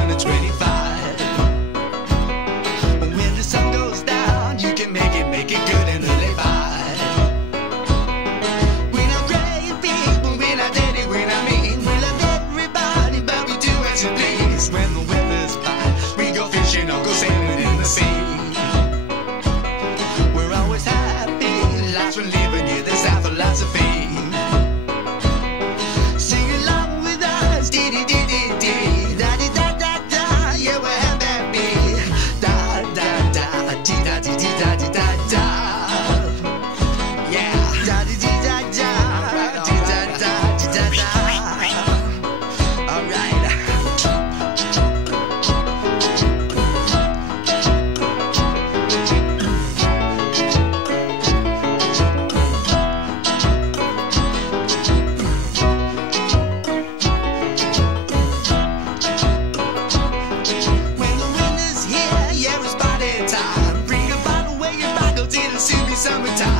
turning 25. When the sun goes down, you can make it good and live by. We're not great people, we're not dirty, we're not mean. We love everybody, but we do as we please. When the weather's fine, we go fishing or go sailing in the sea. We're always happy, lives we're living here, that's our philosophy. Sing along with us, dee-dee-dee-dee-dee, da-dee-da-da-da, yeah, we're happy. Da-da-da-dee-da-dee-dee-da-dee-da-da. Yeah, da-dee-dee-da-da, dee-da-da-dee-da-da. All right. When the winter's here, yeah, it's party time. Bring a bottle where your buckles in and see me summertime.